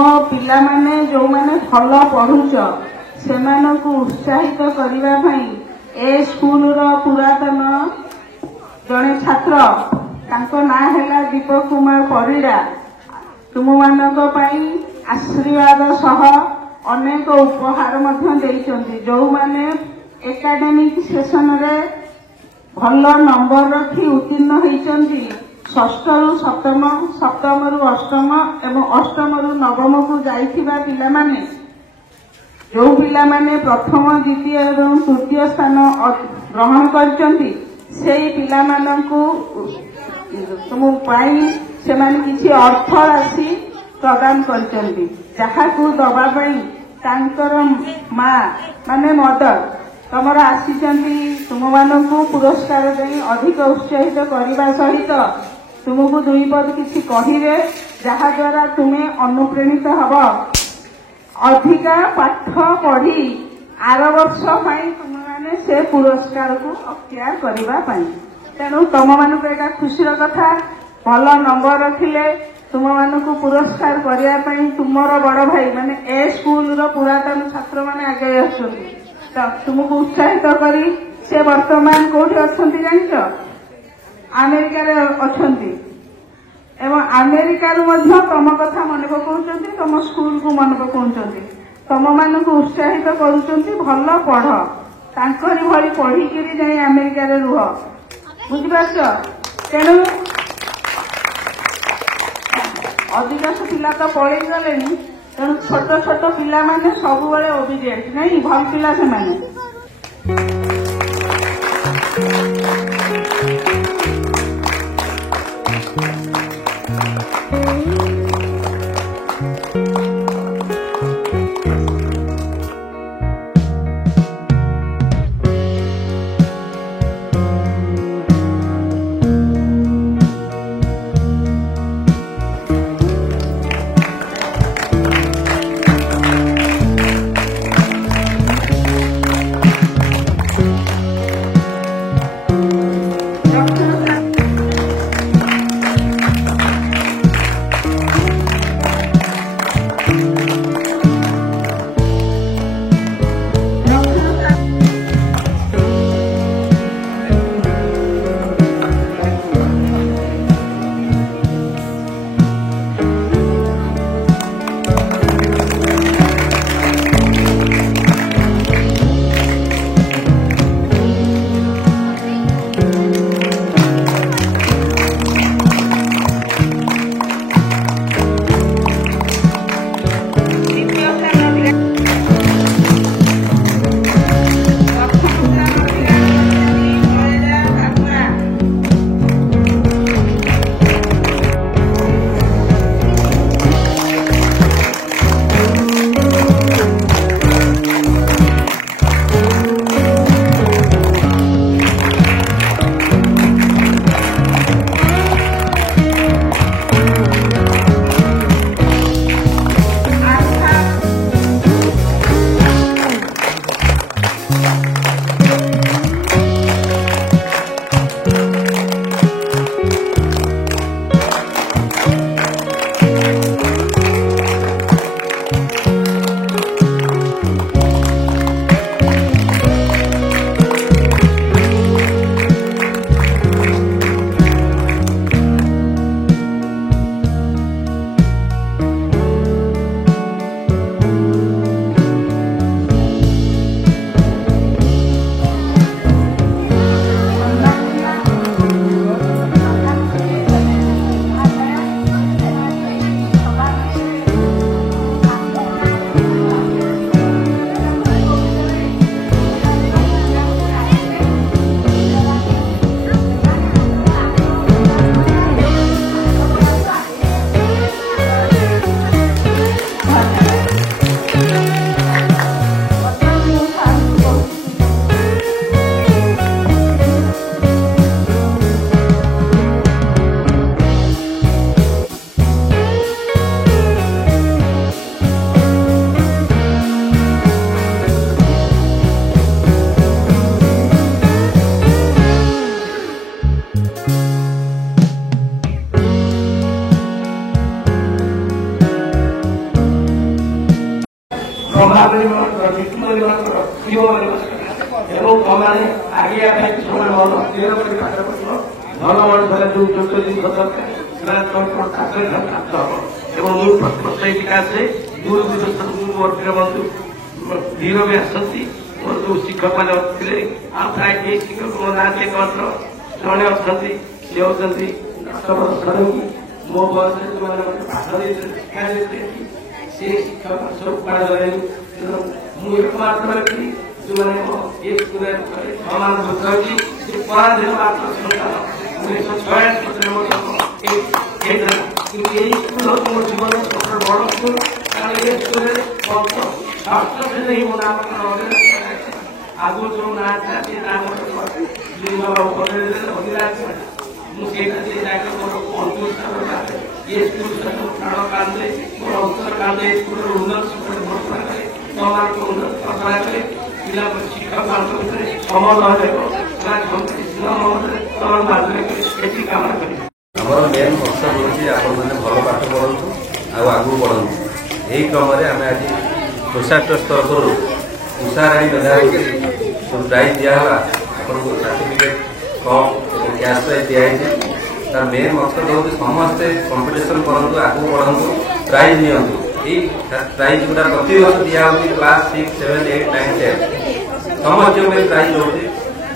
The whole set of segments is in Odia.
तुम पिला माने जो माने भल पढ़ुच से उत्साहित करने ए स्कूल पुरातन जड़े छात्र ना है दीपक कुमार परिड़ा तुम मानक आशीर्वाद सह अनेक उपहार जो माने एकाडेमिक सेशन रे भल नंबर रखी उत्तीर्ण होती षष्ठ रु सप्तम सप्तम रु अष्टम एवं अष्टम रु नवम को जाइथिबा पिला माने जो पिला माने प्रथम द्वितीय एवं तृतीय स्थान ग्रहण करचंती सेही पिला मानकु तुम पाई से माने किछि अर्थ राशि प्रदान करचंती जहाकू दबा पई तांकर मां माने मदर तमर आसीचंती तुम मानकु पुरस्कार देई अधिक उत्साहित करबा सहित तुमको दुई पद किछि कहिबे जहा द्वारा तुमे अनुप्रेरित हब अधिका पाठ पढ़ी आर वर्ष तुम माने से पुरस्कार को अख्तियार करबा पई तेणु तुम मानक एटा खुशीर कथा भल नंबर रखिले तुम मानक पुरस्कार करने पई तुमर बड़ भाई माने ए स्कूल रो पुरातन छात्र माने आगे आछंती तो तुमको उत्साहित करी से वर्तमान कोठी अछंती जानिछ अमेरिका रे अछंती एवं अमेरिका रू मध्य तम कथा मन पकाउछंती तम स्कूल को मन पकाउछंती तम मानक उत्साहित करूछंती भल पढ़ तांकरी भली पढ़ी किरी जाई अमेरिका रे रुह बुझिपारछ तेणु अधिकांश पिला तो पढ़ी गले तेणु छोट छोट पिला माने सब बेले ओबीडिएंट नहीं भल पिला से माने ଭାବରେ ଝିଅ ଏବଂ ତମାନେ ଆଗେଇବା ପାଇଁ ସେମାନେ ମନ ସ୍ଥିର କରି ପାଠ ପଢ଼ିବ ଭଲ ମଣିଷରେ ଯୋଉ ଛୋଟ ଜିନିଷ ଦରକାର ସେମାନେ ପ୍ରାପ୍ତ ହବ ଏବଂ ମୁଁ ପ୍ରତିବର୍ଷ ଏଇ ବିକାଶରେ ଗୁରୁ ଦିବସକୁ ମୋର ପ୍ରିୟ ବନ୍ଧୁ ଧୀର ବି ଆସନ୍ତି ମୋର ଯୋଉ ଶିକ୍ଷକ ମାନେ ଥିଲେ ଆଉ ପ୍ରାୟ କେହି ଶିକ୍ଷକ ମୋ ନାହାନ୍ତି ମାତ୍ର ଜଣେ ଅଛନ୍ତି ସେ ହେଉଛନ୍ତି ଷଡ଼ଙ୍ଗୀ ମୋ ବୟସରେ ସେମାନେ ମୋତେ ପାଠ ଦେଇଥିଲେ ଶିକ୍ଷା ଦେଇଥିଲେ ସେ ଶିକ୍ଷକ ସବୁ ପାଳନ ମୁଁ ଏକମାତ୍ର ବ୍ୟକ୍ତି ଯୋଉମାନେ ଏ ସ୍କୁଲରେ 6 ମାସ ବୃଦ୍ଧ ହୋଇଛି ସେ ପରାଧୀନ ମାତ୍ର ସନ୍ତାନ 1986 ମୋ ଜନ୍ମ କିନ୍ତୁ ଏଇ ସ୍କୁଲ ହେଉଛି ମୋ ଜୀବନର ସବୁଠାରୁ ବଡ଼ ସ୍କୁଲ କାରଣ ଏ ସ୍କୁଲରେ ଷଷ୍ଠ ଶ୍ରେଣୀ ହିଁ ମୋ ନାମକରଣ ଆଗରୁ ଯୋଉ ନାଁ ଥିଲା ସେ ନାଁ ମୋର ମୁଁ ସେଇଟା ସେ ଜାଗାରେ ମୋର ଅନ୍ତଃସ୍ଥାନ ଏ ସ୍କୁଲ ପ୍ରାଣ କାନ୍ଦେ ମୋର ଅନ୍ତର କାନ୍ଦେ ଏ ସ୍କୁଲର ଉନ୍ନତ ସୁଖରେ ଘୋଷଣା କରେ ସମାଜକୁ ଉନ୍ନତ ଘୋଷଣା କରେ ପିଲା ଶିକ୍ଷକମାନଙ୍କ ଭିତରେ ସମନ୍ୱୟ ହେବ ଏଠି କାମନା କରିବେ। ଆମର ମେନ୍ ମକସଦ ହେଉଛି ଆପଣମାନେ ଭଲ ପାଠ ପଢ଼ନ୍ତୁ ଆଉ ଆଗକୁ ବଢ଼ନ୍ତୁ। ଏହି କ୍ରମରେ ଆମେ ଆଜି ସୋସାଇଟି ଟ୍ରଷ୍ଟ ତରଫରୁ ଉଷାରାଣୀ ମେଧାବୀଙ୍କୁ ସବୁ ପ୍ରାଇଜ୍ ଦିଆହେଲା। ଆପଣଙ୍କୁ ସାର୍ଟିଫିକେଟ୍ କପ୍ ଏବଂ କ୍ୟାସ୍ ପ୍ରାଇଜ୍ ଦିଆହେଇଛି। ତାର ମେନ୍ ମକସଦ ହେଉଛି ସମସ୍ତେ କମ୍ପିଟିସନ୍ କରନ୍ତୁ, ଆଗକୁ ବଢ଼ନ୍ତୁ, ପ୍ରାଇଜ୍ ନିଅନ୍ତୁ। ଏଇ ପ୍ରାଇଜ୍ ଗୁଡ଼ା ପ୍ରତିବର୍ଷ ଦିଆହେଉଛି କ୍ଲାସ୍ 6, 7, 8, 9, 10 ସମସ୍ତଙ୍କ ପାଇଁ ପ୍ରାଇଜ୍ ରହୁଛି।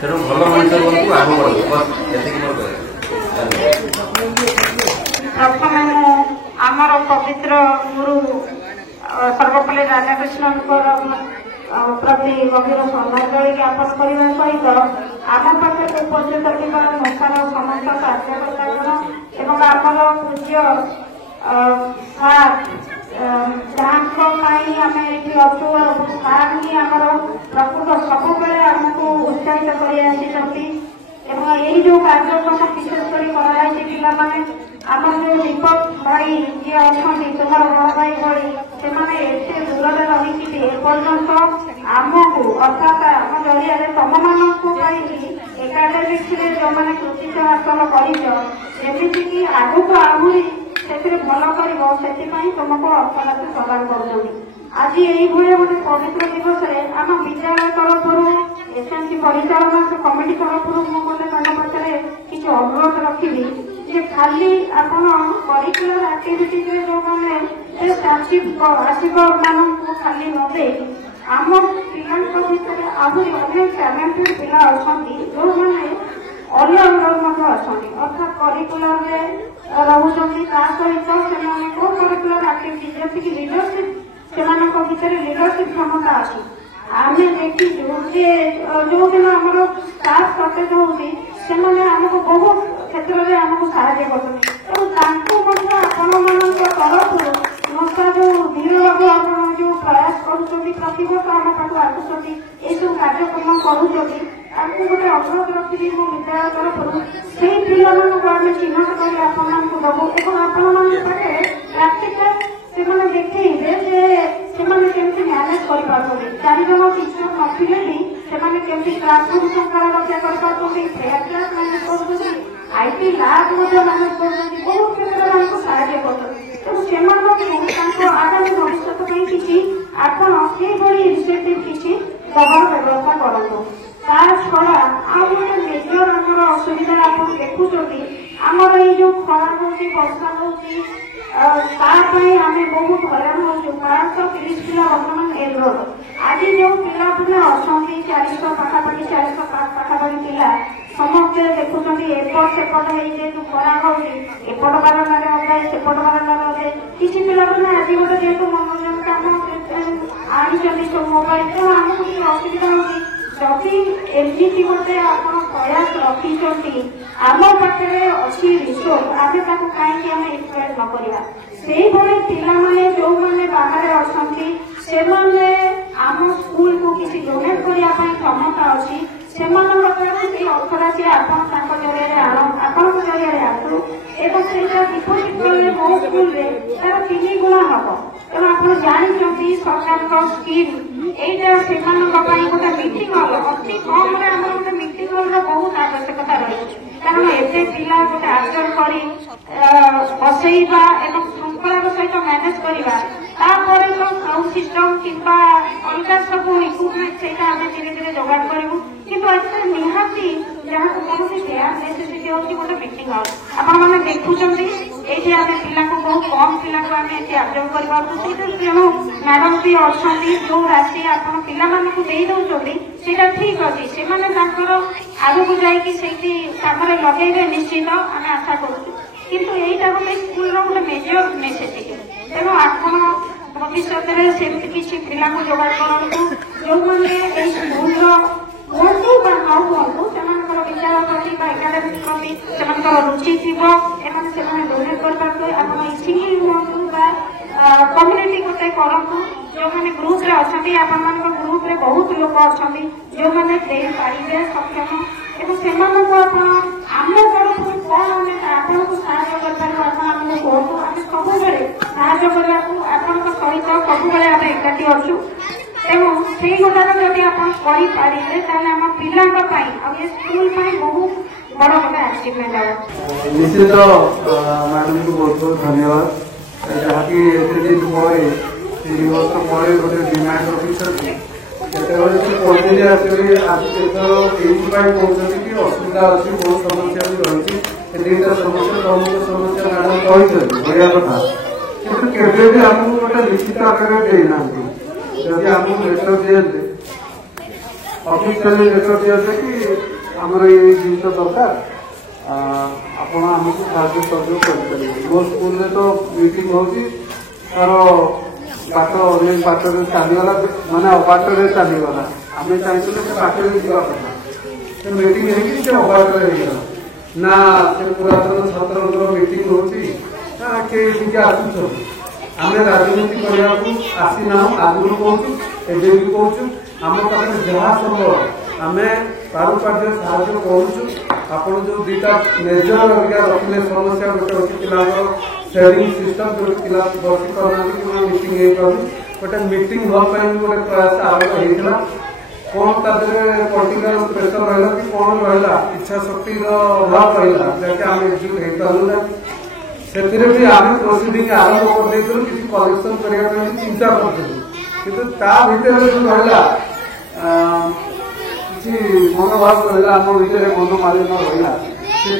ତେଣୁ ଭଲ ମଣିଷ ହୁଅନ୍ତୁ, ଆଗକୁ ବଢ଼ନ୍ତୁ। ବସ୍ ଏତିକି ମୋର କହିବା। ପ୍ରଥମେ ମୁଁ ଆମର ପବିତ୍ର ଗୁରୁ ସର୍ବପଲ୍ଲୀ ରାଧାକୃଷ୍ଣଙ୍କର ପ୍ରତି ଗଭୀର ଶ୍ରଦ୍ଧାଞ୍ଜଳି ଜ୍ଞାପନ କରିବା ସହିତ ଆମ ପାଖରେ ଉପସ୍ଥିତ ଥିବା ସଂସ୍ଥାର ସମସ୍ତ କାର୍ଯ୍ୟକର୍ତ୍ତାଗଣ ଏବଂ ଆମର ପୂଜ୍ୟ ସାର୍ ଯାହାଙ୍କ ପାଇଁ ଆମେ ଏଠି ଅଛୁ ଏବଂ ସାର୍ ହିଁ ଆମର ପ୍ରକୃତ ସବୁବେଳେ ଆମକୁ ଉତ୍ସାହିତ କରି ଆସିଛନ୍ତି। ଏବଂ ଏଇ ଯୋଉ କାର୍ଯ୍ୟକ୍ରମ ବିଶେଷ କରି କରାଯାଇଛି ପିଲାମାନେ ଆମର ଯୋଉ ଦୀପକ ଭାଇ ଯିଏ ଅଛନ୍ତି ତୁମର ବଡ଼ ଭାଇ ଭଳି ସେମାନେ ଏତେ ଦୂରରେ ରହିକି ବି ଏପର୍ଯ୍ୟନ୍ତ ଆମକୁ ଅର୍ଥାତ୍ ଆମ ଜରିଆରେ ତମମାନଙ୍କୁ ପାଇଁ ଏକାଡେମିକ୍ସରେ ଯୋଉମାନେ କୃତିତ୍ୱ ହାସଲ କରିଛ ଯେମିତିକି ଆଗକୁ ଆହୁରି ସେଥିରେ ଭଲ କରିବ ସେଥିପାଇଁ ତୁମକୁ ଅର୍ଥରାଶି ପ୍ରଦାନ କରୁଛନ୍ତି। ଆଜି ଏଇଭଳିଆ ଗୋଟେ ପବିତ୍ର ଦିବସରେ ଆମ ବିଦ୍ୟାଳୟ ତରଫରୁ ଏସଏନ୍ସି ପରିଚାଳନା କମିଟି ତରଫରୁ ମୁଁ ଗୋଟେ ତାଙ୍କ ପାଖରେ କିଛି ଅନୁରୋଧ ରଖିବି ଯେ ଖାଲି ଆପଣ କରିକୁଲାର ଆକ୍ଟିଭିଟିରେ ଯୋଉମାନେ ଆସିବ ମାନଙ୍କୁ ଖାଲି ନ ଦେଇ ଆମ ପିଲାଙ୍କ ଭିତରେ ଆହୁରି ଅନେକ ଟ୍ୟାଲେଣ୍ଟେଡ ପିଲା ଅଛନ୍ତି ଯୋଉମାନେ ଅଲରାଉଣ୍ଡର ମଧ୍ୟ ଅଛନ୍ତି ଅର୍ଥାତ୍ କରିକୁଲାରରେ ରହୁଛନ୍ତି ତା ସହିତ ସେମାନେ କୋ କରିକୁଲାର ଆକ୍ଟିଭିଟି ଯେମିତିକି ଲିଡରସିପ୍ ସେମାନଙ୍କ ଭିତରେ ଲିଡରସିପ୍ କ୍ଷମତା ଅଛି। ଆମେ ଦେଖିଛୁ ଯେ ଯୋଉଦିନ ଆମର ଷ୍ଟାଫ୍ ସର୍ଟେଜ ହଉଛି ସେମାନେ ଆମକୁ ବହୁତ କ୍ଷେତ୍ରରେ ଆମକୁ ସାହାଯ୍ୟ କରୁଛନ୍ତି ଏବଂ ତାଙ୍କୁ ମଧ୍ୟ ଆପଣମାନଙ୍କ ତରଫରୁ ସଂସ୍ଥା ଯୋଉ ଧୀର ବାବୁ ଆପଣ ଯୋଉ ପ୍ରୟାସ କରୁଛନ୍ତି ପ୍ରତିବର୍ଷ ଆମ ପାଖକୁ ଆସୁଛନ୍ତି ଏସବୁ କାର୍ଯ୍ୟକ୍ରମ କରୁଛନ୍ତି ତାଙ୍କୁ ଗୋଟେ ଅନୁରୋଧ ରଖିବି ମୋ ବିଦ୍ୟାଳୟ ତରଫରୁ ସେଇ ପିଲାମାନଙ୍କୁ ଆମେ ଚିହ୍ନଟ କରି ଆପଣମାନଙ୍କୁ ଦେବୁ ଏବଂ ଆପଣମାନଙ୍କ ପାଖରେ ପ୍ରାକ୍ଟିକାଲ ସେମାନେ ଦେଖେଇବେ ଯେ ସେମାନେ କେମିତି ମ୍ୟାନେଜ କରିପାରୁଛନ୍ତି। 4 ଜଣ ଟିଚର ନଥିଲେ ବି ସେମାନେ କେମିତି କ୍ଲାସରୁମ୍ ଶୃଙ୍ଖଳା ରକ୍ଷା କରିପାରୁଛନ୍ତି, ଫେୟାର କ୍ଲାସ ମ୍ୟାନେଜ କରୁଛନ୍ତି, ଆଇଟି ଲ୍ୟାବ୍ ମଧ୍ୟ ମ୍ୟାନେଜ କରୁଛନ୍ତି, ବହୁତ କ୍ଷେତ୍ରରେ ଆମକୁ ସାହାଯ୍ୟ କରୁଛନ୍ତି। ତେଣୁ ସେମାନଙ୍କୁ ତାଙ୍କ ଆଗାମୀ ଭବିଷ୍ୟତ ପାଇଁ କିଛି ଆପଣ ସେଇଭଳି ଇନିସିଏଟିଭ କିଛି ଦେବାର ବ୍ୟବସ୍ଥା କରନ୍ତୁ। ତା ଛଡା ଆଉ ଗୋଟେ ମେଜର ଆମର ଅସୁବିଧା ଆପଣ ଦେଖୁଛନ୍ତି ଆମର ଏଇ ଯୋଉ ଖରା ହଉଛି ବର୍ଷା ହଉଛି ତା ପାଇଁ ଆମେ ବହୁତ ହଇରାଣ ହଉଛୁ। 530 ପିଲା ବର୍ତ୍ତମାନ ଏଲ୍ ରୋଡ ଆଜି ଯୋଉ ପିଲାମାନେ ଅଛନ୍ତି 400 ପାଖାପାଖି 405 ପାଖାପାଖି ପିଲା ସମସ୍ତେ ଦେଖୁଛନ୍ତି ଏପଟ ସେପଟ ହେଇ ଯେହେତୁ ଖରା ହଉଛି ଏପଟ ବାରଣ୍ଡାରେ ଅଧେ ସେପଟ ବାରଣ୍ଡାରେ ଅଧେ କିଛି ପିଲାମାନେ ଆଜି ଗୋଟେ ଯେହେତୁ ମନୋରଞ୍ଜନ କାମ ଆଣିଛନ୍ତି ସବୁ ମୋବାଇଲ ତେଣୁ ଆମକୁ ଟିକେ ଅସୁବିଧା ହଉଛି। ଯଦି ଏମିତି ଗୋଟେ ଆପଣ ପ୍ରୟାସ ରଖିଛନ୍ତି ଆମ ପାଖରେ ଅଛି ରିସୋର୍ସ ଆମେ ତାକୁ କାହିଁକି ଆମେ ୟୁଟିଲାଇଜ ନ କରିବା। ସେଇଭଳି ପିଲାମାନେ ଯୋଉମାନେ ବାହାରେ ଅଛନ୍ତି ସେମାନେ ଆମ ସ୍କୁଲକୁ କିଛି ଡୋନେଟ୍ କରିବା ପାଇଁ କ୍ଷମତା ଅଛି ସେମାନଙ୍କ ଠାରୁ ସେଇ ଅର୍ଥରାଶି ଆପଣ ତାଙ୍କ ଜରିଆରେ ଆପଣଙ୍କ ଜରିଆରେ ଆସୁ ଏବଂ ସେଇଟା ଡିପୋଜିଟ୍ କଲେ ମୋ ସ୍କୁଲରେ ତାର 3 ଗୁଣା ହବ। ତେଣୁ ଆପଣ ଜାଣିଛନ୍ତି ସରକାରଙ୍କ ସ୍କିମ୍ ଏଇଟା ସେମାନଙ୍କ ପାଇଁ ଗୋଟେ ମିଟିଂ ହଲ ଅତି କମରେ ଆମର ଗୋଟେ ମିଟିଂ ହଲର ବହୁତ ଆବଶ୍ୟକତା ରହିଛି କାରଣ ଏତେ ପିଲା ଗୋଟେ ଆଚରଣ କରି ବସେଇବା ଏବଂ ଶୃଙ୍ଖଳାର ସହିତ ମ୍ୟାନେଜ କରିବା तापर तो साउंड सिस्टम किंबा अलग सब इक्विपमेंट से धीरे धीरे जोगाड़ करूँ कि निहाती जहाँ कौन नेसेसिटी होती गोटे मीटिंग हाउस आपण मैंने देखुं ये आम पिला बहुत कम पिला आब्जर्व कर तेणु मैडम भी अच्छा जो राशि आप पाई दौरान से ठीक अच्छी से आग को जाम लगे निश्चित आम आशा करूँ किंतु यहीटा गोटे स्कूल रोटे मेजर नेसेसिटी तेणु आपण भविष्य सेमती किसी पिला जोगाड़ करूँ जो मैंने स्कूल हूँ न हूँ से विचार प्रति एकाडेमिक प्रति से रुचि थी डोनेट कर सिंगिंग हूँ कम्युनिटी गोटे करूँ जो मैंने ग्रुप रे अच्छा आपण ग्रुप रे बहुत लोग अच्छा जो मैंने दे पारे सक्षम एवं से आम तरफ कौन आपन को साहय कर कहूँ आम सब साहय करने सहित सब एकाठी अच्छु तेणु से गुटाक जब आप आम पिला स्कूल बहुत बड़ गोटे अचिवमेंट हम निश्चित मैडम को बहुत बहुत धन्यवाद जहाँकि एत दिन पर 3 वर्ष पर गोटे डिमांड रखी कहते कि असुविधा अच्छी बहुत समस्या भी रही दुईटा समस्या प्रमुख समस्या मैडम कही बढ़िया कथा कि केवे भी आमको गोटे लिखित आकार देना जब आमको लेटर दिए अफिशियली लेटर दिए कि आमर ये जिन दरकार आपण आमको साहय सहयोग करेंगे मो स्कूल में तो मीटिंग होती तार बाट अनेक बाट चलीगला माने अबाटर चलीगला आम चाहिए से बाटर जावा मीटिंग है अबाटर ना से पुरातन छात्र मीटिंग होती किए आसुच आम राजनीति करने आसीना आगुरी कहूँ एवं भी कहूँ आम पाखे जहाँ संभव आम पारुकार्य साहय करूँ आपड़ जो दुईटा मेजर रखिले समस्या गोटे अच्छी पिला शेयरिंग सिस्टम जो पिला बसी करना मीटिंग गोटे मीटिंग हाँ गोटे प्रयास आरंभ होता कौन पॉलिटिकल प्रेसर रहा कि कौन रहा इच्छा शक्ति अभाव रहा जैसे आम एकजुट हो पारूना से भी आम प्रोसीडिंग आरंभ कर किसी कलेक्शन करने चिंता करूँ कि भर जो रहा किसी मनोभाव रहा आम भर मनोमालिन्य रहा से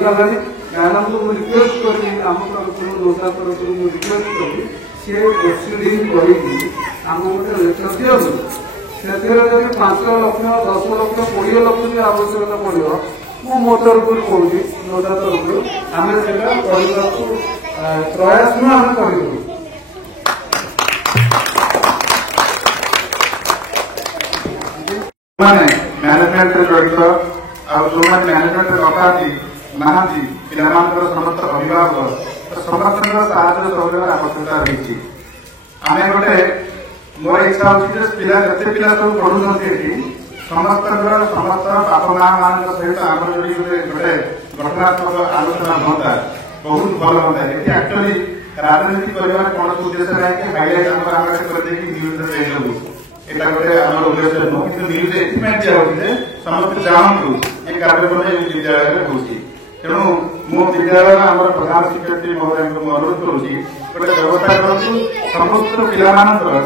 पारानी मैडम को मुझे रिक्वेस्ट करी आम तरफ नोटा तरफ रिक्वेस्ट करी सी प्रोसीडिंग करम गोटे लेटर दिखाँ से 5 लक्ष 10 लक्ष 20 लक्ष भी आवश्यकता पड़ो मो तरफ कहूँ नोटा तरफ आम से प्रयास आम कर मैनेजमेंट जड़ित जो मैनेजमेंट रखाती नहांती पिलामानकर समस्त अभिभावक समस्त साहय सहयोग आवश्यकता रही आम गोटे मोर इच्छा अच्छी पिला जिते पिला सब पढ़ुं समस्त समस्त बाप माँ मान सहित आम जो गोटे घटनात्मक आलोचना हाँ बहुत भल हाँ ये एक्चुअली राजनीति कर कौन उद्देश्य ना कि हाईलाइट आम करदेकी न्यूज देदेबू এটা গোটে আমার উদ্দেশ্য নয় কিন্তু নিউজ এথিপাই দিয়া হচ্ছে সমস্ত জানতু এই কার্যক্রম এই বিদ্যালୟରେ হଉଛି ତେଣୁ ମୁଁ ବିଦ୍ୟାଳୟର ଆମର ପ୍ରଧାନ ଶିକ୍ଷୟତ୍ରୀ ମହୋଦୟଙ୍କୁ ଅନୁରୋଧ କରୁଛି ଗୋଟେ ବ୍ୟବସ୍ଥା କରନ୍ତୁ ସମସ୍ତ ପିଲାମାନଙ୍କର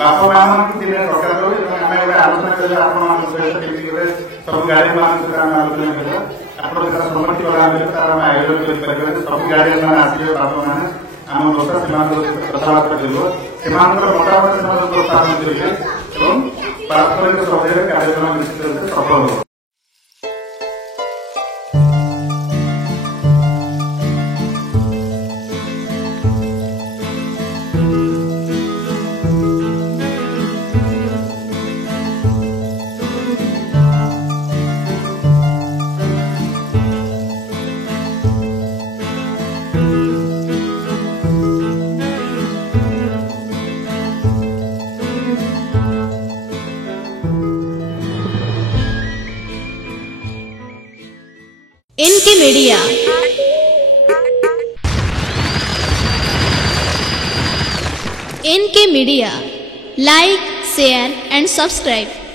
ବାପା ମା ମାନଙ୍କୁ ଦିନେ ଦରକାର କରୁ ଏବଂ ଆମେ ଗୋଟେ ଆଲୋଚନା କରିବା ଆପଣମାନଙ୍କ ସହିତ କେମିତି ଗୋଟେ ସବୁ ଗାର୍ଡିଆନ ମାନଙ୍କ ସହିତ ଆମେ ଆଲୋଚନା କରିବା ଆପଣ ଯାହା ସମ୍ମତି ପ୍ରଦାନ କରିବେ ତାର ଆମେ ଆୟୋଜନ କରିପାରିବା ସବୁ ଗାର୍ଡିଆନ ମାନେ ଆସିବେ ବାପା ମାନେ ଆମ ଲୋକ ସେମାନଙ୍କ କଥାବାର୍ତ୍ତା କରିବ ସେମାନଙ୍କର ମତାମତ ସେମାନଙ୍କ ପ୍ରସ୍ତାବ କରିବେ ଏବଂ ପାରସ୍ପରିକ ସହଯୋଗରେ କାର୍ଯ୍ୟକ୍ରମ ନିଶ୍ଚିତ ରୂପେ ସଫଳ ହେବ। NK media like share and subscribe.